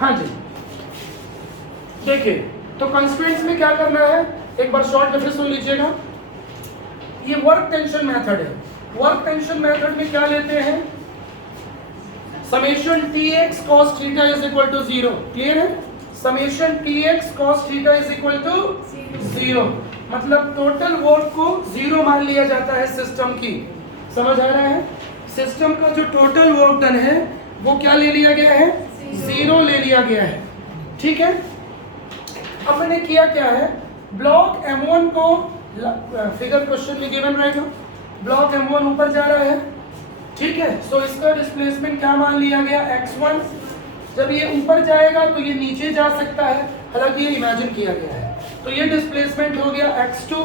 हाँ जी, देखिए तो कंस्ट्रेंट्स में क्या करना है, एक बार शॉर्ट में फिर सुन लीजिएगा। ये वर्क टेंशन मेथड है। वर्क टेंशन मेथड में क्या लेते हैं, summation T x cos theta is equal to 0। Clear है? Summation T x cos theta is equal to 0, मतलब टोटल वर्क को 0 मान लिया जाता है सिस्टम की। समझ आ रहा है? सिस्टम का जो टोटल वर्क डन है वो क्या ले लिया गया है, 0 ले लिया गया है। ठीक है, अब मैंने किया क्या है, ब्लॉक M1 को फिगर क्वेश्चन में गिवन रहेगा, ब्लॉक M1 ऊपर जा रहा है। ठीक है, सो इसका डिस्प्लेसमेंट क्या मान लिया गया, x1। जब ये ऊपर जाएगा तो ये नीचे जा सकता है, हालांकि ये इमेजिन किया गया है। तो ये डिस्प्लेसमेंट हो गया x2।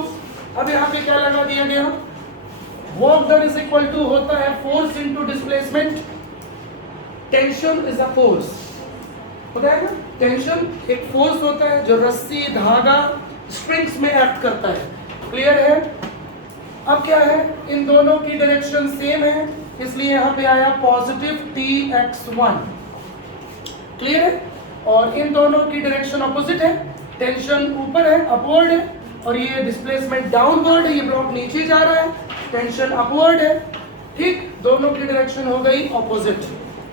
अब यहाँ पे क्या लगा दिया गया, work done is equal to होता है force into displacement. Tension is a force, होता है ना, टेंशन एक फोर्स होता है जो रस्सी, धागा, स्प्रिंग्स में एक्ट करता है। क्लियर है? अब क्या है, इन दोनों की डायरेक्शन सेम है, इसलिए यहाँ पे आया पॉजिटिव Tx1। क्लियर है? और इन दोनों की डायरेक्शन अपोजिट है, टेंशन ऊपर है, अपवर्ड है, और ये डिस्प्लेसमेंट डाउनवर्ड है, ये ब्लॉक नीचे जा रहा है, टेंशन अपवर्ड है। ठीक, दोनों की डायरेक्शन हो गई अपोजिट।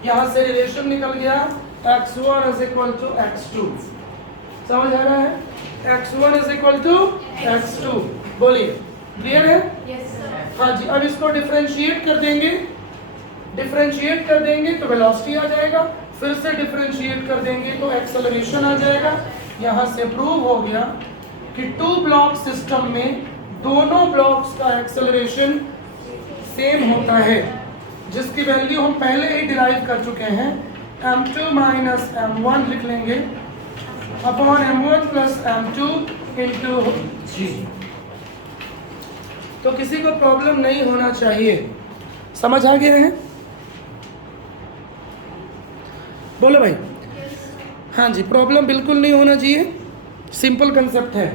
यहाँ से रिलेशन निकल गया x1 is equal to x2। समझ आ रहा है? x1 is equal to x2। बोलिए, क्लियर है? Yes sir. हाँ जी, अब इसको डिफरेंशिएट कर देंगे, डिफरेंशिएट कर देंगे तो वेलोसिटी आ जाएगा, फिर से डिफरेंशिएट कर देंगे तो एक्सेलरेशन आ जाएगा। यहाँ से प्रूव हो गया कि टू ब्लॉक सिस्टम में दोनों ब्लॉक्स का एक्सेलरेशन सेम होता है, जिसकी वैल्यू हम पहले ही डिराइव कर चुके हैं। m2 माइनस m1 लिख लेंगे upon m1 plus m2 into g। तो किसी को प्रॉब्लम नहीं होना चाहिए। समझ आ गया है? बोलो भाई। हाँ जी, प्रॉब्लम बिल्कुल नहीं होना चाहिए, सिंपल कंसेप्ट है।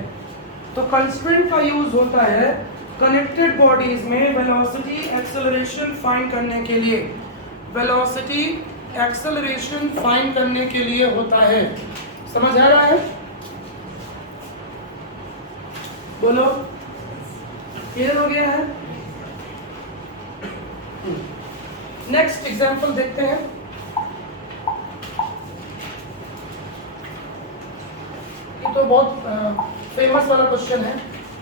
तो कंस्ट्रेंट का यूज होता है कनेक्टेड बॉडीज में वेलोसिटी एक्सेलरेशन फाइंड करने के लिए। वेलोसिटी एक्सेलरेशन फाइंड करने के लिए होता है। समझ आ रहा है? बोलो, क्लियर हो गया है? नेक्स्ट एग्जांपल देखते हैं। ये तो बहुत फेमस वाला क्वेश्चन है।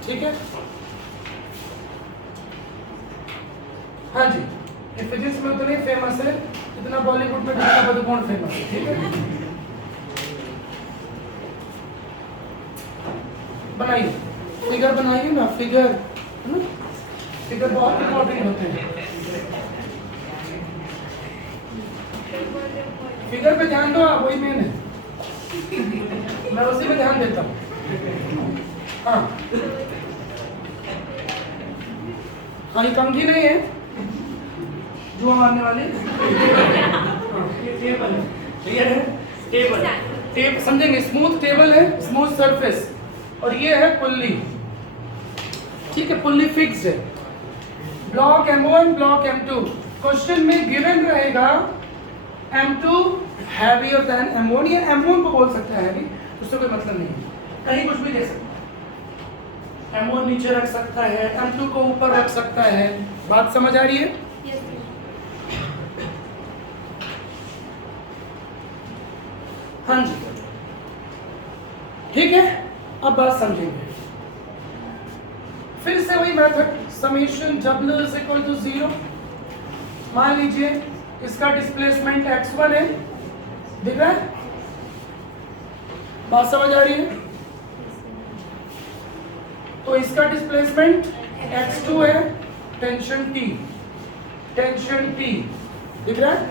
ठीक है, हाँ जी, ये फिजिक्स में तो नहीं फेमस है इतना, बॉलीवुड में दीपिका पादुकोण फेमस है। ठीक है, बनाइए, फिगर बनाइए ना, फिगर फिगर बहुत इंपॉर्टेंट होते हैं। फिगर पे ध्यान दो आप, वही मेन है, मैं उसी पे ध्यान देता हूँ। हाँ हाँ, ये कंघी नहीं है जुआ मारने वाली। ये टेबल है, क्लियर है? टेबल, टेप समझेंगे, स्मूथ टेबल है, स्मूथ सरफेस, और ये है पुल्ली। ठीक है, पुल्ली फिक्स्ड है। Block M1, block M2। Question में गिवन रहेगा M2 हैवियर देन M1, ये M1 को बोल सकता है हैवी, उससे कोई मतलब नहीं है, कहीं कुछ भी दे सकता है। M1 नीचे रख सकता है, M2 को ऊपर रख सकता है। बात समझ आ रही है? हाँ जी, ठीक है, अब बात समझेंगे। फिर से वही method, summation W is equal to 0। मान लीजिए इसका डिस्प्लेसमेंट x1 है, दिख रहा है? बात समझ आ रही है? तो इसका डिस्प्लेसमेंट x2 है, टेंशन T, टेंशन T, दिख रहा है?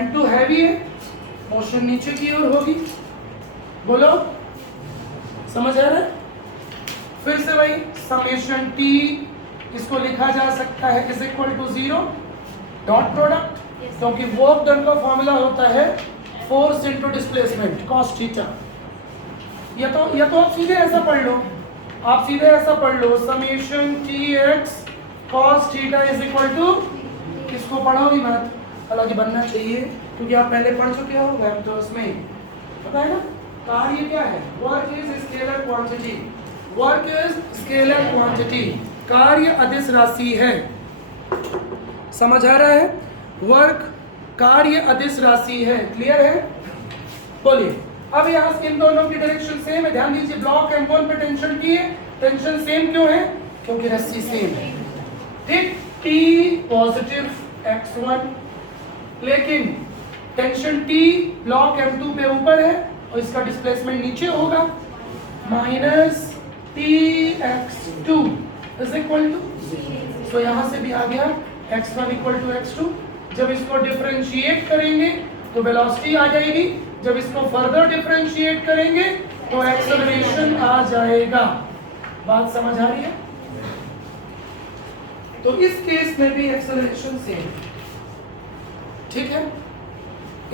M2 हैवी है, मोशन नीचे की ओर होगी। बोलो, समझ आ रहा है? फिर से वही समेशन T, इसको लिखा जा सकता है is equal to 0 dot product, क्योंकि वर्क डन का फॉर्मूला होता है force into displacement cos theta. या तो आप सीधे ऐसा पढ़ लो, आप सीधे ऐसा पढ़ लो, summation Tx cos theta is equal to, इसको पढ़ोगी मत, हालांकि बनना चाहिए क्योंकि आप पहले पढ़ चुके हो वेब तो उसमें पता है ना। कार्य क्या है? Work is scalar quantity, work is scalar quantity, कार्य अदिश राशि है। समझ आ रहा है? वर्क कार्य अदिश राशि है, क्लियर है? बोलिए। अब यहाँ इन दोनों की डायरेक्शन सेम है, ध्यान दीजिए। ब्लॉक M1 पे टेंशन T है, टेंशन सेम क्यों है? क्योंकि रस्सी सेम है, ठीक। T पॉजिटिव X1, लेकिन टेंशन T ब्लॉक M2 पे ऊपर है और इसका डिस्प्लेसमेंट नीचे होगा, minus TX2 is equal to, तो यहाँ से भी आ गया X1 इक्वल टू X2। जब इसको डिफरेंशिएट करेंगे तो वेलोसिटी आ जाएगी, जब इसको फर्दर डिफरेंशिएट करेंगे तो एक्सेलरेशन आ जाएगा। बात समझ आ रही है? तो इस केस में भी एक्सेलरेशन सेम, ठीक है?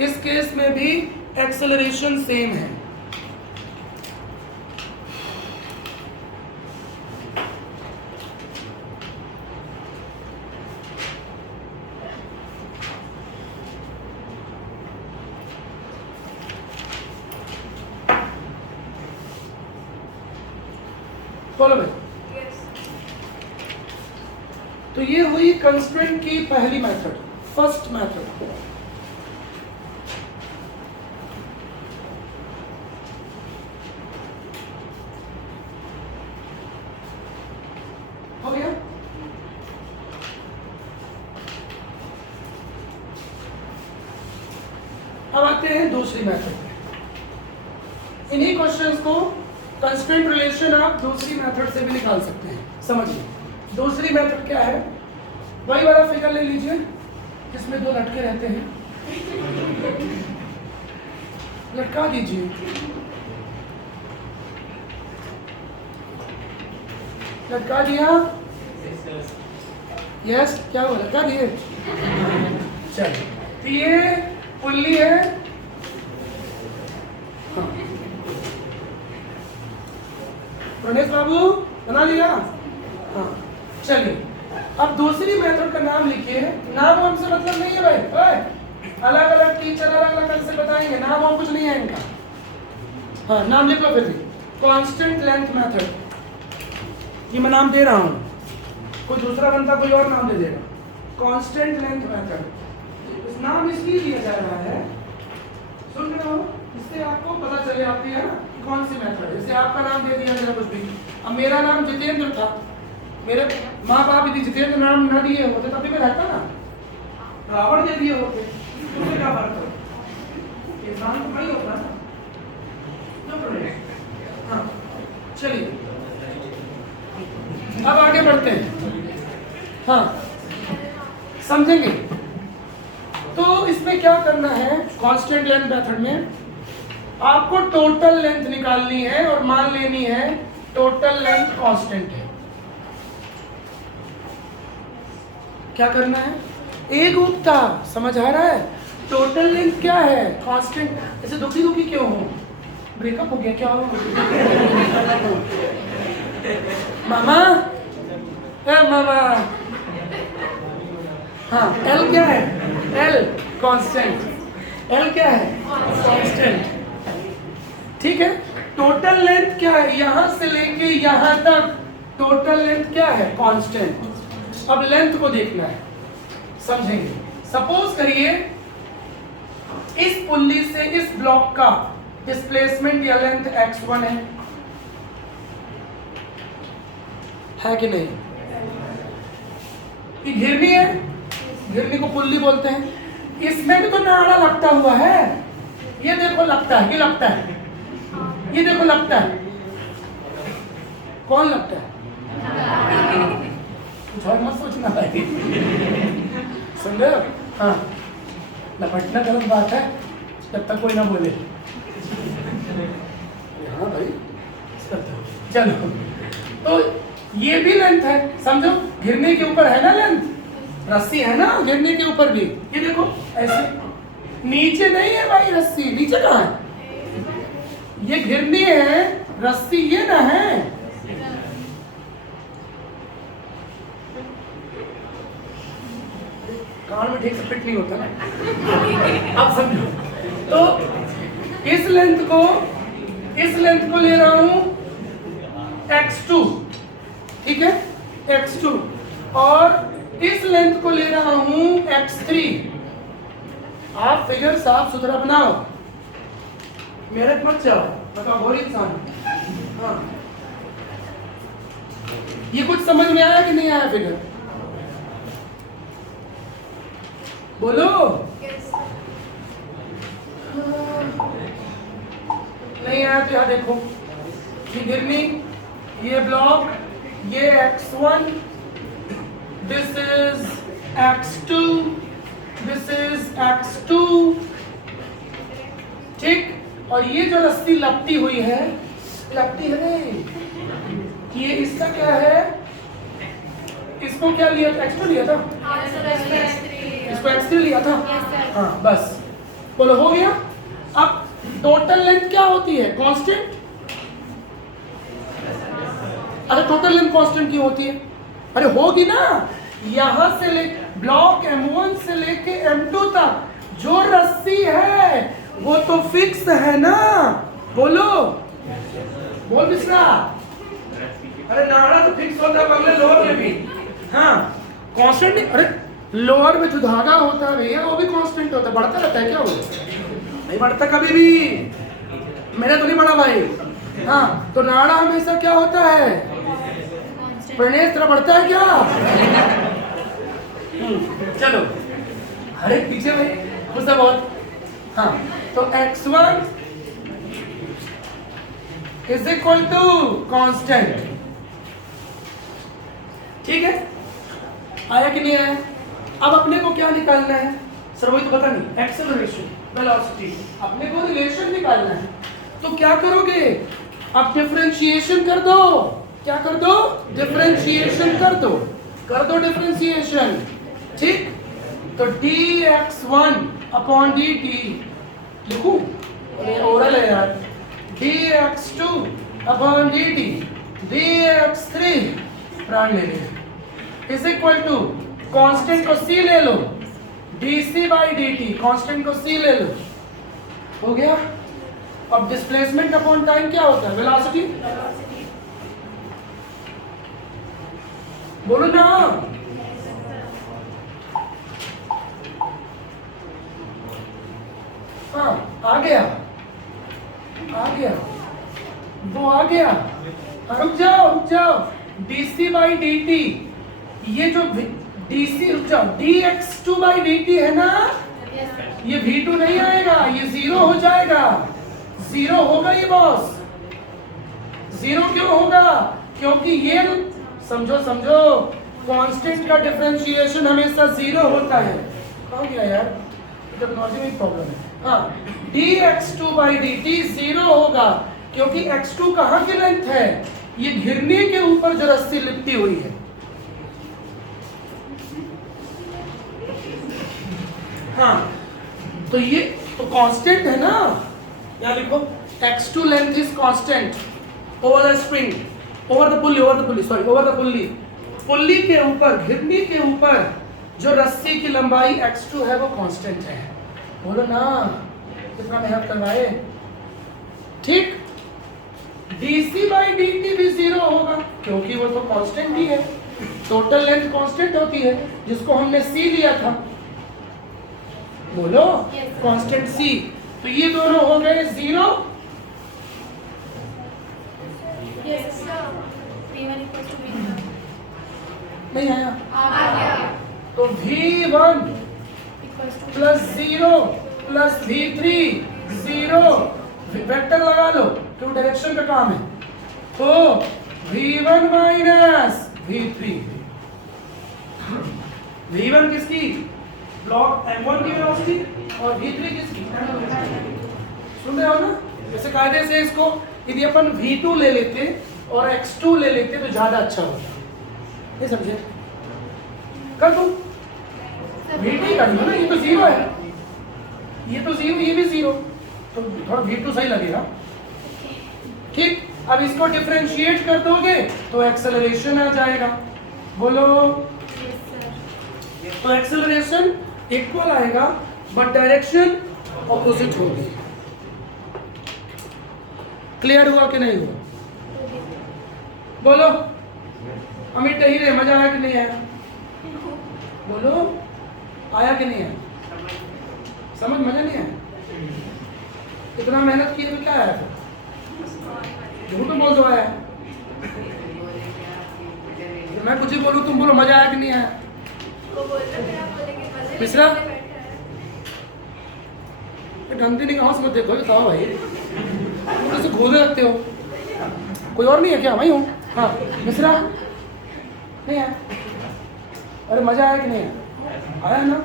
इस केस में भी एक्सेलरेशन सेम है। बोलो भाई। तो ये हुई कंस्ट्रेंट की पहली मेथड, फर्स्ट मेथड। हो गया? अब आते हैं दूसरी मेथड पे। इन्हीं क्वेश्चंस को कंस्ट्रेंट रिलेशन आप दूसरी मेथड से भी निकाल सकते हैं। समझिए दूसरी मेथड क्या है। वही वाला फिगर ले लीजिए जिसमें दो लटके रहते हैं, लटका दीजिए। लटका दिया? यस, क्या हुआ? लटका दिए? चलिए, तो ये पुल्ली है, हाँ। प्रणेश बाबू बना लिया? हाँ। चलिए अब दूसरी मेथड का नाम लिखिए। नाम हमसे मतलब नहीं है भाई, अलग अलग टीचर अलग अलग ढंग से बताएंगे, नाम और कुछ नहीं है इनका। हाँ, नाम लिख लो फिर भी। कांस्टेंट लेंथ मेथड, ये मैं नाम दे रहा हूँ, कोई दूसरा बनता कोई और नाम दे देगा। कांस्टेंट लेंथ मेथड, इस नाम इसलिए दिया जा रहा है, सुन रहे हो, इससे आपको पता चले आपकी है ना कौन सी मेथड है। जैसे आपका नाम दे दिया मेरा कुछ भी, अब मेरा नाम जितेंद्र था, मेरे माँ बाप यदि जितेंद्र नाम न दिए होते तभी मैं रहता ना, रावण दे दिए होते, उससे क्या फर्क है? इंसान तो नहीं होता ना। हाँ चलिए अब आगे बढ़ते हैं। हाँ समझेंगे। तो इसमें क्या करना है, कांस्टेंट लेंथ मेथड में आपको टोटल लेंथ निकालनी है और मान लेनी है टोटल लेंथ कांस्टेंट है। क्या करना है? एक गुप्ता, समझ आ रहा है? टोटल लेंथ क्या है? कांस्टेंट। ऐसे दुखी दुखी क्यों हो? ब्रेकअप हो गया क्या? हो मामा, मामा। हाँ, L क्या है? L constant. L क्या है? कांस्टेंट। ठीक है। टोटल लेंथ क्या है? यहां से लेके यहां तक टोटल लेंथ क्या है? कांस्टेंट। अब लेंथ को देखना है, समझेंगे। सपोज करिए इस पुल्ली से इस ब्लॉक का डिस्प्लेसमेंट या लेंथ x1 है कि नहीं? ये घिरनी है, घिरनी को पुल्ली बोलते हैं। इसमें भी तो नाड़ा लगता हुआ है, ये देखो लगता है, ये लगता है, ये देखो लगता है। कौन लगता है? कुछ और मत सोचना भाई, सुन रहे हो? हाँ, लपटना गलत बात है जब तक कोई ना बोले। हाँ भाई चलो, तो ये भी लेंथ है, समझो। घिरने के ऊपर है ना लेंथ, रस्सी है ना घिरने के ऊपर भी। ये देखो ऐसे, नीचे नहीं है भाई रस्सी, नीचे कहाँ है? ये घिरनी है, रस्सी ये ना है। कान में ठीक से फिट नहीं होता ना। अब समझो, तो इस लेंथ को ले रहा हूं x2, ठीक है, x2, और इस लेंथ को ले रहा हूं x3। आप फिगर साफ सुथरा बनाओ, मेहनत मत जाओ, बताओ और इंसान। हाँ, ये कुछ समझ में आया कि नहीं आया फिगर? बोलो। नहीं आया तो यहाँ देखो, ये गिरनी, ये ब्लॉक, ये x1, this is x2, this is x2, ठीक। और ये जो रस्सी लपटी हुई है, लपटी है, ये इसका क्या है? इसको क्या लिया था? x2 लिया था, इसको x3 लिया था। हाँ बस, बोलो हो गया। अब टोटल लेंथ क्या होती है? कांस्टेंट। अरे टोटल लेंथ कांस्टेंट क्यों होती है? अरे होगी ना, यहां से ले ब्लॉक M1 से लेके M2 तक जो रस्सी है वो तो फिक्स है ना। बोलो, बोल मिश्रा। अरे नाड़ा तो फिक्स होता है, अगले लोअर में भी। हाँ कांस्टेंट नहीं, अरे लोअर में जो धागा होता है भैया वो भी कांस्टेंट होता है, बढ़ता रहता है क्या? वो नहीं बढ़ता कभी भी, मेरा तो नहीं बढ़ा भाई। हाँ तो नाड़ा हमेशा क्या होता है? प्रणेश तरह बढ़ता है क्या? चलो, अरे पीछे भाई गुस्सा बहुत। हाँ तो x1 is equal to constant, ठीक है। आया कि नहीं आया? अब अपने को क्या निकालना है? सर वही तो पता नहीं, एक्सेलरेशन, वेलोसिटी, अपने को रिलेशन निकालना है। तो क्या करोगे? अब डिफरेंशिएशन कर दो। क्या कर दो? डिफरेंशिएशन कर दो, कर दो डिफरेंशिएशन, ठीक। तो dx1 अपॉन dt लिखूं? ओरल है यार। dx2 अपॉन dt, dx3 प्राण ले लिया, इज इक्वल टू कांस्टेंट को c ले लो, dc बाई dt, कांस्टेंट को c ले लो, हो गया। अब डिस्प्लेसमेंट अपॉन टाइम क्या होता है? वेलोसिटी। बोलो ना। हाँ आ गया, आ गया, वो आ गया। रुक जाओ, रुक जाओ, dc बाई dt, ये जो dc, रुक जाओ, dx2 बाई dt है ना, ये v2 नहीं आएगा, ये जीरो हो जाएगा। जीरो होगा ये बॉस। जीरो क्यों होगा? क्योंकि ये, समझो समझो, कांस्टेंट का डिफरेंशिएशन हमेशा जीरो होता है। कहाँ गया यार, टेक्नोलॉजी में प्रॉब्लम है। हाँ, dx2 बाई dt जीरो होगा क्योंकि x2 कहाँ की लेंथ है? ये घिरने के ऊपर जो रस्सी लिपटी हुई है। हाँ तो ये तो कांस्टेंट है ना, यहाँ लिखो x2 length is constant over the spring, over the pulley, sorry over the pulley. Pulley के ऊपर, घिरनी के ऊपर जो रस्सी की लंबाई x2 है वो कांस्टेंट है। बोलो ना, कितना मेहनत करवाए, ठीक। dc बाई dt भी जीरो होगा क्योंकि वो तो कांस्टेंट ही है। टोटल लेंथ कांस्टेंट होती है जिसको हमने c लिया था। बोलो कांस्टेंट c। तो ये दोनों हो गए जीरो। नहीं आया? तो v1 plus zero plus v3 zero, vector लगा लो क्यों, डायरेक्शन का काम है। तो v1 माइनस v3, v1 किसकी? ब्लॉक M1 की वेलोसिटी, और v3 किसकी? सुन रहे हो ना? जैसे कायदे से इसको यदि अपन v2 ले लेते और x2 ले लेते तो ज्यादा अच्छा होता, ये समझे? कर दो v3 कर दो ना, ये तो जीरो है, ये तो जीरो, ये भी जीरो, तो थोड़ा v2 सही लगेगा, ठीक। अब इसको डिफरेंशिएट कर दोगे तो एक्सेलरेशन आ जाएगा। बोलो तो एक्सेलरेशन इक्वल आएगा बट डायरेक्शन ऑपोजिट होगी। क्लियर हुआ कि नहीं हुआ? बोलो अमित नहीं रे, मजा आया कि नहीं आया? बोलो आया कि नहीं आया? समझ मजा नहीं आया? इतना मेहनत किए तो क्या आया था? झूठ बोल दो आया। मैं कुछ ही बोलूं तुम बोलो मजा आया कि नहीं आया? मिश्रा ढंगती नहीं कहाँ से मत देखो बताओ भाई, ऐसे घोदे रखते हो। कोई और नहीं है क्या? वही हूँ। हाँ मिश्रा नहीं आया? अरे मजा आया कि नहीं आया? आया ना?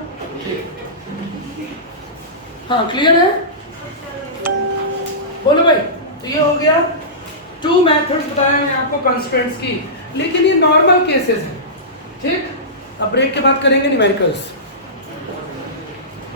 हाँ क्लियर है? बोलो भाई। तो ये हो गया 2 मेथड्स बताया मैंने आपको कंस्ट्रेंट्स की, लेकिन ये नॉर्मल केसेस हैं। ठीक, अब ब्रेक के बाद करेंगे न्यूमेरिकल्स।